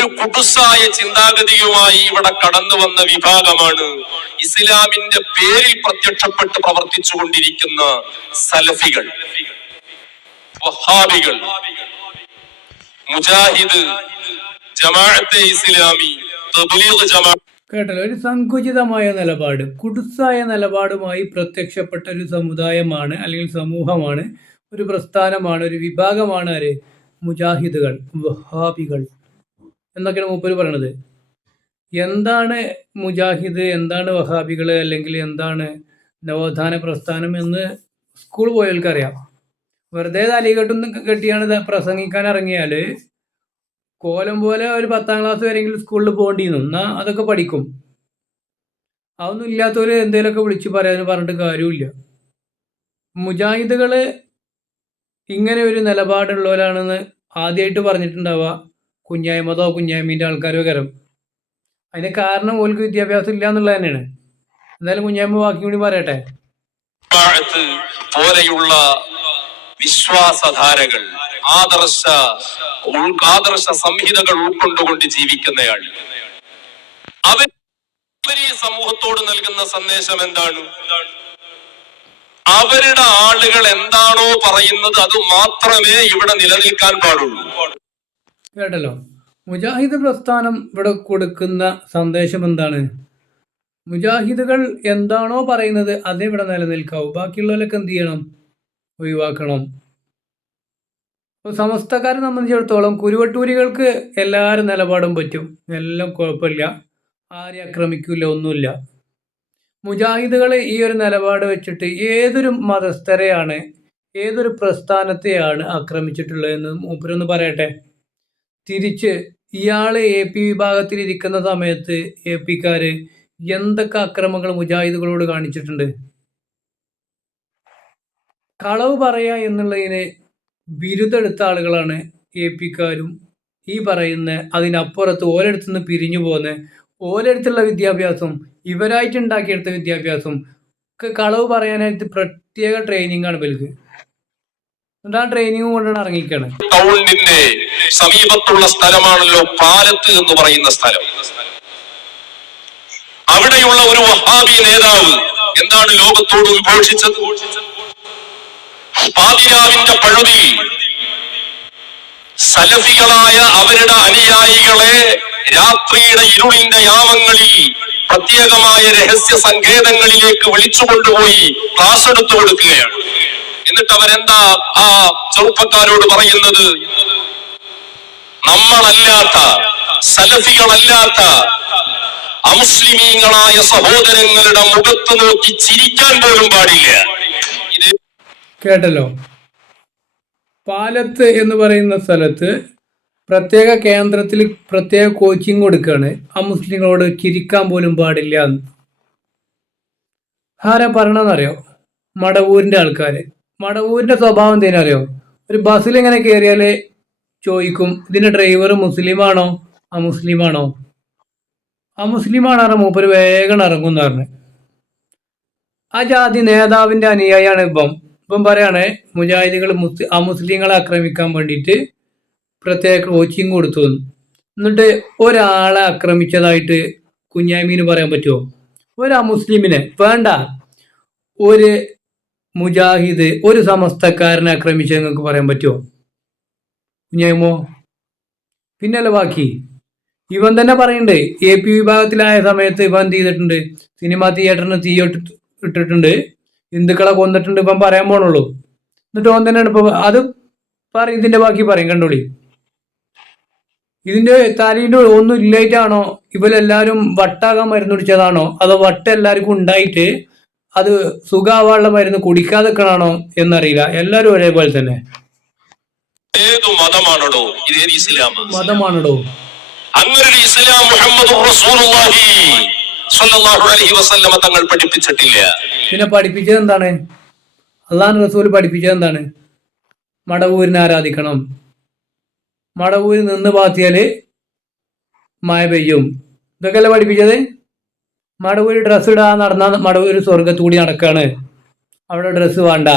ഒരു കുടുസായ ചിന്താഗതിയുമായി ഇവിടെ കടന്നു വന്ന വിഭാഗമാണ് ഇസ്ലാമിന്റെ പേരിൽ പ്രത്യക്ഷപ്പെട്ട് പ്രവർത്തിച്ചു കൊണ്ടിരിക്കുന്ന സലഫികൾ, വഹാബികൾ, മുജാഹിദ്, ജമാഅത്തെ ഇസ്ലാമി, തബ്ലീഗ് ജമാഅത്ത്. കേട്ടല്ലോ, ഒരു സങ്കുചിതമായ നിലപാട്, കുടുസായ നിലപാടുമായി പ്രത്യക്ഷപ്പെട്ട ഒരു സമുദായമാണ്, അല്ലെങ്കിൽ സമൂഹമാണ്, ഒരു പ്രസ്ഥാനമാണ്, ഒരു വിഭാഗമാണ് ആര്? മുജാഹിദുകൾ, വഹാബികൾ എന്നൊക്കെയാണ് മൂപ്പര് പറയണത്. എന്താണ് മുജാഹിദ്, എന്താണ് വഹാബികൾ, അല്ലെങ്കിൽ എന്താണ് നവോത്ഥാന പ്രസ്ഥാനം എന്ന് സ്കൂൾ പോയവർക്കറിയാം. വെറുതെ തലകെട്ടൊന്ന് കെട്ടിയാണ് പ്രസംഗിക്കാൻ ഇറങ്ങിയാൽ കോലം പോലെ ഒരു 10ാം ക്ലാസ് വരെയെങ്കിലും സ്കൂളിൽ പോകേണ്ടിയിരുന്നു. എന്നാൽ അതൊക്കെ പഠിക്കും. അതൊന്നും ഇല്ലാത്തവർ എന്തെങ്കിലുമൊക്കെ വിളിച്ച് പറയാൻ പറഞ്ഞിട്ട് കാര്യമില്ല. മുജാഹിദുകൾ ഇങ്ങനെ ഒരു നിലപാടുള്ളവരാണെന്ന് ആദ്യമായിട്ട് പറഞ്ഞിട്ടുണ്ടാവുക കുഞ്ഞായ്മതോ കുഞ്ഞായ്മീൻ്റെ ആൾക്കാരോ കരം. അതിന് കാരണം ഓൾക്ക് വിദ്യാഭ്യാസം ഇല്ല എന്നുള്ളത് തന്നെയാണ്. എന്തായാലും കുഞ്ഞായ്മ ബാക്കി കൂടി പറയട്ടെ. പോലെയുള്ള വിശ്വാസധാരകൾ, ആദർശ സംഹിതകൾ ഉൾക്കൊണ്ടുകൊണ്ട് ജീവിക്കുന്നയാൾ, അവർ ഈ സമൂഹത്തോട് നൽകുന്ന സന്ദേശം എന്താണ്? അവരുടെ ആളുകൾ എന്താണോ പറയുന്നത് അത് മാത്രമേ ഇവിടെ നിലനിൽക്കാൻ പാടുള്ളൂ. കേട്ടല്ലോ, മുജാഹിദ് പ്രസ്ഥാനം ഇവിടെ കൊടുക്കുന്ന സന്ദേശം എന്താണ്? മുജാഹിദുകൾ എന്താണോ പറയുന്നത് അതേ ഇവിടെ നിലനിൽക്കാവൂ, ബാക്കിയുള്ളവരൊക്കെ എന്ത് ചെയ്യണം? ഒഴിവാക്കണം. അപ്പോൾ സമസ്തക്കാരെ സംബന്ധിച്ചിടത്തോളം കുരുവട്ടൂരികൾക്ക് എല്ലാവരും നിലപാടും പറ്റും, എല്ലാം കുഴപ്പമില്ല, ആരെയും ആക്രമിക്കില്ല, ഒന്നുമില്ല. മുജാഹിദുകൾ ഈ ഒരു നിലപാട് വെച്ചിട്ട് ഏതൊരു മതസ്ഥരെയാണ്, ഏതൊരു പ്രസ്ഥാനത്തെയാണ് ആക്രമിച്ചിട്ടുള്ളതെന്ന് മൂപ്പരൊന്ന് പറയട്ടെ. തിരിച്ച് ഇയാൾ AP വിഭാഗത്തിലിരിക്കുന്ന സമയത്ത് AP-ക്കാർ എന്തൊക്കെ അക്രമങ്ങൾ മുജാഹിദുകളോട് കാണിച്ചിട്ടുണ്ട്. കളവ് പറയുക എന്നുള്ളതിന് ബിരുദെടുത്ത ആളുകളാണ് AP-ക്കാരും ഈ പറയുന്ന അതിനപ്പുറത്ത് ഓരോരുത്തു നിന്ന് പിരിഞ്ഞു പോകുന്ന ഓരോരുത്തുള്ള വിദ്യാഭ്യാസം, ഇവരായിട്ടുണ്ടാക്കിയെടുത്ത വിദ്യാഭ്യാസം ഒക്കെ കളവ് പറയാനായിട്ട് പ്രത്യേക ട്രെയിനിങ് ആണ് ഇവർക്ക്. ആ ട്രെയിനിങ് കൊണ്ടാണ് ഇറങ്ങിക്കാണ്. ടൗണിന്റെ സമീപത്തുള്ള സ്ഥലമാണല്ലോ പാലത്ത് എന്ന് പറയുന്ന സ്ഥലം. അവിടെയുള്ള ഒരു വഹാബി നേതാവ് എന്താണ് ലോകത്തോട് ഉദ്ഘോഷിച്ചത്? പാതിരാവിന്റെ പഴുതി സലഫികളായ അവരുടെ അനുയായികളെ രാത്രിയുടെ ഇരുളിന്റെ യാമങ്ങളിൽ പ്രത്യേകമായ രഹസ്യ സങ്കേതങ്ങളിലേക്ക് വിളിച്ചുകൊണ്ടുപോയി ക്ലാസ് എടുത്തു കൊടുക്കുകയാണ്. എന്നിട്ട് അവരെന്താ ആ ചെറുപ്പക്കാരോട് പറയുന്നത്? നമ്മളല്ലാത്ത, സലഫികളല്ലാത്ത അമുസ്ലിമീങ്ങളായ സഹോദരങ്ങളുടെ മുഖത്ത് നോക്കി ചിരിക്കാൻ പോലും പാടില്ല. കേട്ടല്ലോ, പാലത്ത് എന്ന് പറയുന്ന സ്ഥലത്ത് പ്രത്യേക കേന്ദ്രത്തിൽ പ്രത്യേക കോച്ചിങ് കൊടുക്കുകയാണ്. അമുസ്ലിങ്ങളോട് ചിരിക്കാൻ പോലും പാടില്ല എന്ന്. ആരാ പറയണമെന്നറിയോ? മടവൂരിൻ്റെ ആൾക്കാർ. മടവൂരിൻ്റെ സ്വഭാവം എന്തെങ്കിലും അറിയോ? ഒരു ബസ്സിൽ ഇങ്ങനെ കയറിയാൽ ചോദിക്കും, ഇതിൻ്റെ ഡ്രൈവർ മുസ്ലിമാണോ അമുസ്ലിമാണോ? അമുസ്ലിമാണോ? മൂപ്പര് വേഗം ഇറങ്ങും എന്ന് പറഞ്ഞു. ആ ജാതി നേതാവിൻ്റെ അനുയായിയാണ് ഇപ്പം പറയാണ് മുജാഹിദുകൾ അമുസ്ലിങ്ങളെ ആക്രമിക്കാൻ വേണ്ടിയിട്ട് പ്രത്യേക കോച്ചിങ് കൊടുത്തു. എന്നിട്ട് ഒരാളെ ആക്രമിച്ചതായിട്ട് കുഞ്ഞാമീന് പറയാൻ പറ്റുമോ? ഒരു അമുസ്ലിമിനെ വേണ്ട, ഒരു മുജാഹിദ്, ഒരു സമസ്തക്കാരനെ ആക്രമിച്ച നിങ്ങൾക്ക് പറയാൻ പറ്റുമോ കുഞ്ഞായ്മോ? പിന്നല്ല ബാക്കി ഇവൻ തന്നെ പറയുന്നുണ്ട്, AP വിഭാഗത്തിലായ സമയത്ത് ഇവൻ എന്ത് ചെയ്തിട്ടുണ്ട്? സിനിമാ തിയേറ്ററിന് തീ ഇട്ടിട്ടുണ്ട്, ഹിന്ദുക്കളെ കൊന്നിട്ടുണ്ട്, ഇപ്പം പറയാൻ പോണുള്ളൂ. എന്നിട്ട് ഓൻ തന്നെയാണ് ഇപ്പൊ അത് പറയും. ഇതിന്റെ ബാക്കി പറയും, കണ്ടോളി. ഇതിന്റെ തലയിൽ ഒന്നും ഇല്ലായിട്ടാണോ ഇവരെല്ലാരും വട്ടാകാൻ മരുന്ന് കുടിച്ചതാണോ, അതോ വട്ട എല്ലാവർക്കും ഉണ്ടായിട്ട് അത് സുഖാവാനുള്ള മരുന്ന് കുടിക്കാതെക്കണാണോ എന്നറിയില്ല. എല്ലാരും ഒരേപോലെ തന്നെ. മതമാണോ ഇത്? ഇസ്ലാം മതമാണോ? അങ്ങനെ ഇസ്ലാം മുഹമ്മദ് റസൂലുള്ളാഹി സ്വല്ലല്ലാഹു അലൈഹി വസല്ലമ തങ്ങൾ പഠിപ്പിച്ചിട്ടില്ല. പിന്നെ പഠിപ്പിച്ചത് എന്താണ്? അള്ളാഹു റസൂൽ പഠിപ്പിച്ചത് എന്താണ്? മടവൂരിനെ ആരാധിക്കണം, മടവൂരിൽ നിന്ന് പാത്തിയാല് മഴ പെയ്യും, ഇതൊക്കെയല്ലേ പഠിപ്പിച്ചത്? മടവൂര് ഡ്രസ്സ് ഇടാൻ നടന്നാൽ മടവൂര് സ്വർഗത്തുകൂടി നടക്കാണ്, അവിടെ ഡ്രസ്സ് വേണ്ട.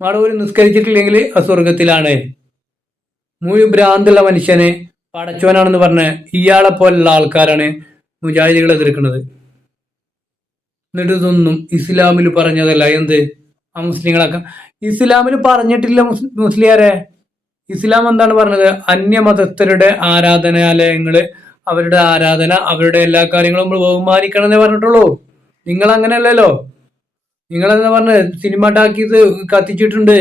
മടവൂര് നിസ്കരിച്ചിട്ടില്ലെങ്കിൽ അസ്വർഗത്തിലാണ്. ഭ്രാന്തുള്ള മനുഷ്യനെ പടച്ചോനാണെന്ന് പറഞ്ഞ് ഇയാളെ പോലുള്ള ആൾക്കാരാണ് മുജാഹിദികളെ എതിർക്കുന്നത്. എന്നിട്ട് ഇതൊന്നും ഇസ്ലാമിൽ പറഞ്ഞതല്ല. എന്ത് ആ മുസ്ലിങ്ങളൊക്കെ ഇസ്ലാമിൽ പറഞ്ഞിട്ടില്ല. മുസ്ലിയാരെ ഇസ്ലാം എന്താണ് പറഞ്ഞത്? അന്യമതസ്ഥരുടെ ആരാധനാലയങ്ങള്, അവരുടെ ആരാധന, അവരുടെ എല്ലാ കാര്യങ്ങളും നമ്മൾ ബഹുമാനിക്കണം എന്നേ പറഞ്ഞിട്ടുള്ളൂ. നിങ്ങൾ അങ്ങനെയല്ലല്ലോ. നിങ്ങളെന്താ പറഞ്ഞത്? സിനിമ ടാക്കീസ് കത്തിച്ചിട്ടുണ്ട്,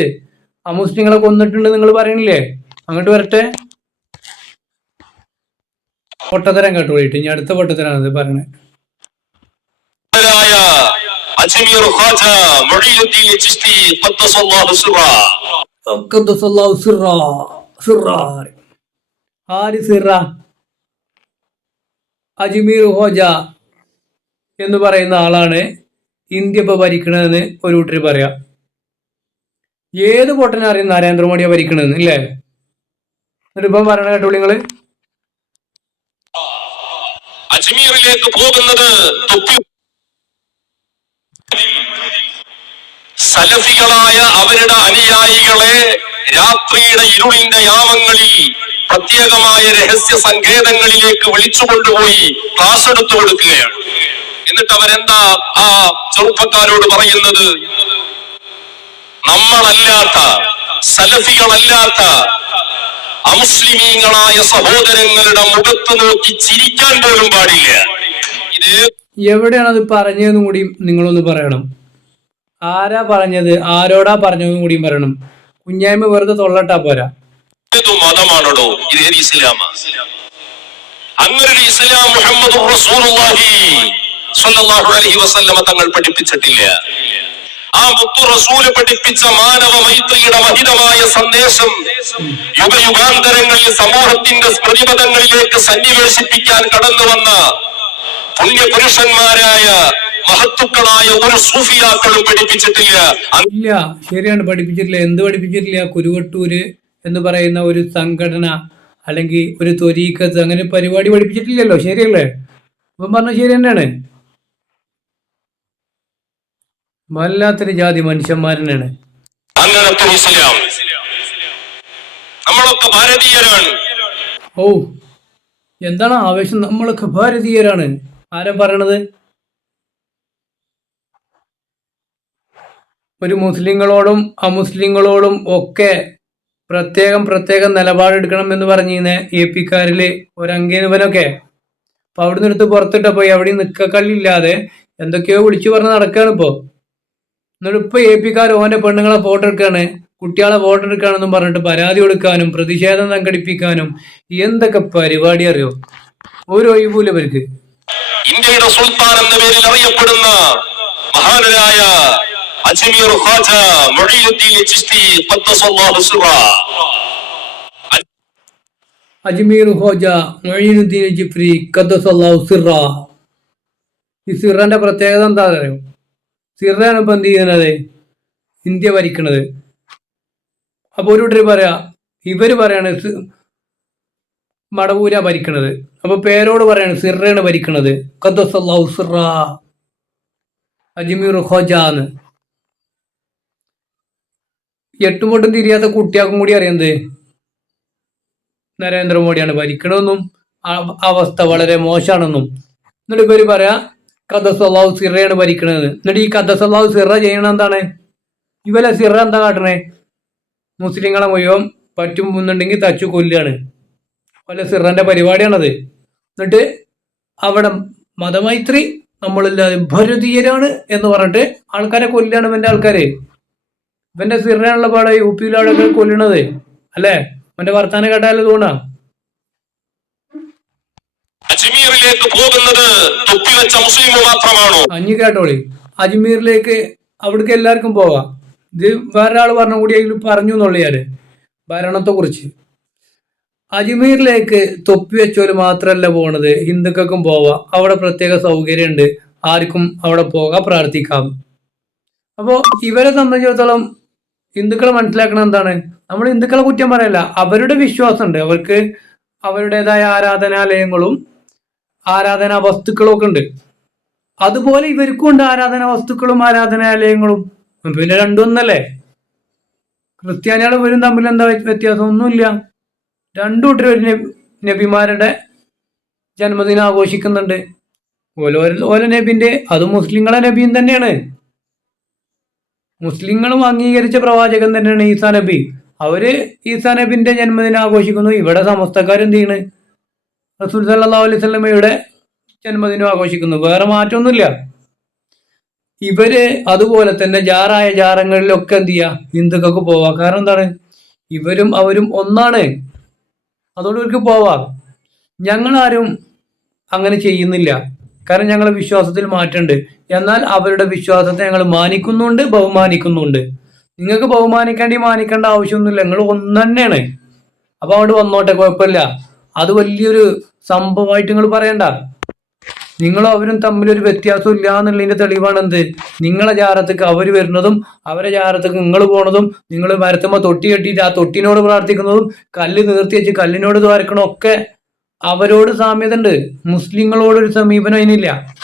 ആ മുസ്ലിങ്ങളെ കൊന്നിട്ടുണ്ട് നിങ്ങൾ പറയണില്ലേ? അങ്ങോട്ട് വരട്ടെ. പൊട്ടത്തരം കേട്ടോളിട്ട്. ഇനി അടുത്ത പൊട്ടത്തരാണ് പറയണേ. അജ്മീർ ഖാജ മുഈനുദ്ദീൻ ചിശ്തി ഖദ്ദസല്ലാഹു സിറാ. ഖദ്ദസല്ലാഹു സിറാ. സിറാ ആര് സിറ? അജ്മീർ ഖാജ എന്ന് പറയുന്ന ആളാണ് ഇന്ത്യ ഇപ്പൊ ഭരിക്കണമെന്ന് ഒരു കൂട്ടർ പറയാം. ഏത് പൊട്ടനെ അറിയും നരേന്ദ്രമോദിയെ ഭരിക്കണമെന്ന് അല്ലേ? എന്നിട്ടിപ്പം പറയണ കേട്ടോ നിങ്ങള്. അജ്മീറിലേക്ക് പോകുന്നത് സലഫികളായ അവരുടെ അനുയായികളെ രാത്രിയുടെ ഇരുളിന്റെ യാമങ്ങളിൽ പ്രത്യേകമായ രഹസ്യ സങ്കേതങ്ങളിലേക്ക് വിളിച്ചുകൊണ്ടുപോയി ക്ലാസ് എടുത്തു കൊടുക്കുകയാണ്. എന്നിട്ട് അവരെന്താ ആ ചെറുപ്പക്കാരോട് പറയുന്നത്? നമ്മളല്ലാത്ത, സലഫികളല്ലാത്ത അമുസ്ലിമീങ്ങളായ സഹോദരങ്ങളുടെ മുഖത്ത് നോക്കി ചിരിക്കാൻ പോലും പാടില്ല. ഇത് എവിടെയാണ് അത് പറഞ്ഞതെന്നും കൂടി നിങ്ങളൊന്ന് പറയണം. ആരാ പറഞ്ഞത്, ആരോടാ പറഞ്ഞതെന്നും കൂടിയും പറയണം. കുഞ്ഞായ്മ വെറുതെ തൊള്ളട്ടാ പോരാ. ഏതു മതമാണോ ഇത്? ഏത് ഇസ്ലാമാ? അങ്ങനൊരു ഇസ്ലാം മുഹമ്മദ് റസൂലുള്ളാഹി സ്വല്ലല്ലാഹു അലൈഹി വസല്ലമ തങ്ങൾ പഠിപ്പിച്ചിട്ടില്ല. ആ മുത്തു റസൂല് പഠിപ്പിച്ച മാനവ മൈത്രിയുടെ മഹിതമായ സന്ദേശം യുഗയുഗാന്തരങ്ങളിൽ സമൂഹത്തിന്റെ സ്മൃതിപഥങ്ങളിലേക്ക് സന്നിവേശിപ്പിക്കാൻ കടന്നു വന്ന പുണ്യപുരുഷന്മാരായ മഹത്തുക്കളായ ഒരു സൂഫിയാക്കളും പഠിപ്പിച്ചിട്ടില്ല. ഇല്ല, ശരിയാണ്, പഠിപ്പിച്ചിട്ടില്ല. എന്ത് പഠിപ്പിച്ചിട്ടില്ല? കുരുവട്ടൂര് എന്ന് പറയുന്ന ഒരു സംഘടന അല്ലെങ്കിൽ ഒരു ത്വരീക്കത്ത് അങ്ങനെ പരിപാടി പഠിപ്പിച്ചിട്ടില്ലല്ലോ. ശരിയല്ലേ? അപ്പം പറഞ്ഞ ശരി തന്നെയാണ്. വല്ലാത്തൊരു ജാതി മനുഷ്യന്മാരനാണ് അങ്ങനത്തെ ഇസ്ലാം. നമ്മളൊക്കെ ഭാരതീയരാണ്. ഓ, എന്താണ് ആവേശം? നമ്മളൊക്കെ ഭാരതീയരാണ്. ആരാ പറയണത്? ഒരു മുസ്ലിങ്ങളോടും അമുസ്ലിങ്ങളോടും ഒക്കെ പ്രത്യേകം നിലപാടെടുക്കണം എന്ന് പറഞ്ഞിരുന്നേ AP-ക്കാരില് ഒരംഗീനവനൊക്കെ. അപ്പൊ അവിടുന്ന് എടുത്ത് പുറത്തിട്ടപ്പോ എവിടെയും നിക്കക്കള്ളില്ലാതെ എന്തൊക്കെയോ വിളിച്ചു പറഞ്ഞ് നടക്കുകയാണ് ഇപ്പോ. എന്നിട്ട് ഇപ്പൊ AP-ക്കാർ ഓന്റെ പെണ്ണുങ്ങളെ ഫോട്ടോ എടുക്കാണ്, കുട്ടികളെ ഫോട്ടോ എടുക്കാണെന്നും പറഞ്ഞിട്ട് പരാതി കൊടുക്കാനും പ്രതിഷേധം സംഘടിപ്പിക്കാനും എന്തൊക്കെ പരിപാടി അറിയോ? ഒരു ഒഴിവൂല ഇവർക്ക്. ഇന്ത്യയുടെ സുൽത്താൻ എന്ന പേരിൽ അറിയപ്പെടുന്ന മഹാനരായ അജ്മീർ ഖാജ മുഈനുദ്ദീൻ ചിശ്തി ഖദ്ദസല്ലാഹു സിറാ. അജ്മീർ ഖാജ മുഈനുദ്ദീൻ ചിശ്തി ഖദ്ദസല്ലാഹു സിറാ. ഈ സിറാന്റെ പ്രത്യേകത എന്താ അറിയോ? സിറാണ് ഇപ്പൊ എന്ത് ചെയ്യുന്നത്? ഇന്ത്യ ഭരിക്കണത്. അപ്പൊ ഒരു കൂട്ടർ പറയാ, ഇവര് പറയാണ് മടവൂര ഭരിക്കണത്. അപ്പൊ പേരോട് പറയാണ് സിറാണ് ഭരിക്കണത്. ഖദ്ദസല്ലാഹു സിറാ അജ്മീർ ഖാജാന്ന്. എട്ടുമൊട്ടും തിരിയാത്ത കുട്ടിയാക്കും കൂടി അറിയുന്നത് നരേന്ദ്രമോദിയാണ് ഭരിക്കണമെന്നും അവസ്ഥ വളരെ മോശമാണെന്നും. എന്നിട്ട് ഇവര് പറയാ ഖദ്ദസല്ലാഹു സിറയാണ് ഭരിക്കണത്. എന്നിട്ട് ഈ ഖദ്ദസല്ലാഹു സിറ ചെയ്യണ എന്താണ്? ഇവലെ സിറ എന്താ കാട്ടണേ? മുസ്ലിങ്ങളെ മുഴുവൻ പറ്റുന്നുണ്ടെങ്കിൽ തച്ചു കൊല്ലാണ്. വല്ല സിറന്റെ പരിപാടിയാണത്. എന്നിട്ട് അവിടെ മതമൈത്രി, നമ്മളെല്ലാവരും ഭാരതീയരാണ് എന്ന് പറഞ്ഞിട്ട് ആൾക്കാരെ കൊല്ലാണ്. ഇവന്റെ ആൾക്കാര്, ഇവന്റെ സിറാനുള്ള പാടെ UP-യിലൊക്കെ കൊല്ലണത് അല്ലേ? അവന്റെ വർത്താനം കേട്ടാലും തോന്നാ. അജ്മീറിലേക്ക് പോകുന്നത് തൊപ്പിവെച്ച മുസ്ലിം മാത്രമാണോ? അഞ്ഞു കേട്ടോളി. അജ്മീറിലേക്ക് അവിടേക്ക് എല്ലാവർക്കും പോവാം. ഇത് വേറൊരാൾ പറഞ്ഞ കൂടി അതിൽ പറഞ്ഞു എന്നുള്ളയാല് ഭരണത്തെ കുറിച്ച്. അജ്മീറിലേക്ക് തൊപ്പി വെച്ചോല് മാത്രല്ല പോണത്, ഹിന്ദുക്കൾക്കും പോവാം. അവിടെ പ്രത്യേക സൗകര്യമുണ്ട്, ആർക്കും അവിടെ പോകാം, പ്രാർത്ഥിക്കാം. അപ്പോ ഇവരെ സംബന്ധിച്ചിടത്തോളം ഹിന്ദുക്കളെ മനസ്സിലാക്കണം എന്താണ്? നമ്മൾ ഹിന്ദുക്കളെ കുറ്റം പറയല്ല. അവരുടെ വിശ്വാസമുണ്ട്, അവർക്ക് അവരുടേതായ ആരാധനാലയങ്ങളും ആരാധനാ വസ്തുക്കളും ഒക്കെ ഉണ്ട്. അതുപോലെ ഇവർക്കും ഉണ്ട് ആരാധനാ വസ്തുക്കളും ആരാധനാലയങ്ങളും. പിന്നെ രണ്ടൊന്നല്ലേ? ക്രിസ്ത്യാനികളും ഇവരും തമ്മിൽ എന്താ വ്യത്യാസം? ഒന്നുമില്ല. രണ്ടു കൂട്ടരും നബിമാരുടെ ജന്മദിനം ആഘോഷിക്കുന്നുണ്ട്. ഓല നബിന്റെ അത് മുസ്ലിങ്ങളെ നബിയും തന്നെയാണ്. മുസ്ലിങ്ങളും അംഗീകരിച്ച പ്രവാചകൻ തന്നെയാണ് ഈസാ നബി. അവര് ഈസാ നബിന്റെ ജന്മദിനം ആഘോഷിക്കുന്നു. ഇവിടെ സമസ്തക്കാരെന്ത് ചെയ്യണ്? റസൂൽ സല്ലല്ലാഹു അലൈഹി വസല്ലമയുടെ ജന്മദിനം ആഘോഷിക്കുന്നു. വേറെ മാറ്റമൊന്നുമില്ല. ഇവര് അതുപോലെ തന്നെ ജാറായ ജാറങ്ങളിലൊക്കെ എന്ത് ചെയ്യാ? ഹിന്ദുക്കൾക്ക് പോവാം. കാരണം എന്താണ്? ഇവരും അവരും ഒന്നാണ്. അതുകൊണ്ട് ഇവർക്ക് പോവാം. ഞങ്ങളാരും അങ്ങനെ ചെയ്യുന്നില്ല. കാരണം ഞങ്ങളെ വിശ്വാസത്തിൽ മാറ്റമുണ്ട്. എന്നാൽ അവരുടെ വിശ്വാസത്തെ ഞങ്ങൾ മാനിക്കുന്നുണ്ട്, ബഹുമാനിക്കുന്നുണ്ട്. നിങ്ങൾക്ക് ബഹുമാനിക്കേണ്ടി മാനിക്കേണ്ട ആവശ്യമൊന്നുമില്ല. നിങ്ങൾ ഒന്ന് തന്നെയാണ്. അപ്പൊ അവിടെ വന്നോട്ടെ, കുഴപ്പമില്ല. അത് വലിയൊരു സംഭവമായിട്ട് നിങ്ങൾ പറയണ്ട. നിങ്ങളും അവരും തമ്മിലൊരു വ്യത്യാസം ഇല്ല എന്നുള്ളതിന്റെ തെളിവാണ് എന്ത്? നിങ്ങളെ ജാറത്തേക്ക് അവർ വരുന്നതും അവരെ ജാറത്തേക്ക് നിങ്ങൾ പോണതും, നിങ്ങൾ മരത്തുമ്പോ തൊട്ടി കെട്ടിയിട്ട് ആ തൊട്ടിനോട് പ്രാർത്ഥിക്കുന്നതും കല്ല് നിർത്തി വെച്ച് കല്ലിനോട് ദ്വാരക്കണതും ഒക്കെ അവരോട് സാമ്യത ഉണ്ട്. മുസ്ലിങ്ങളോടൊരു സമീപനം അതിനില്ല.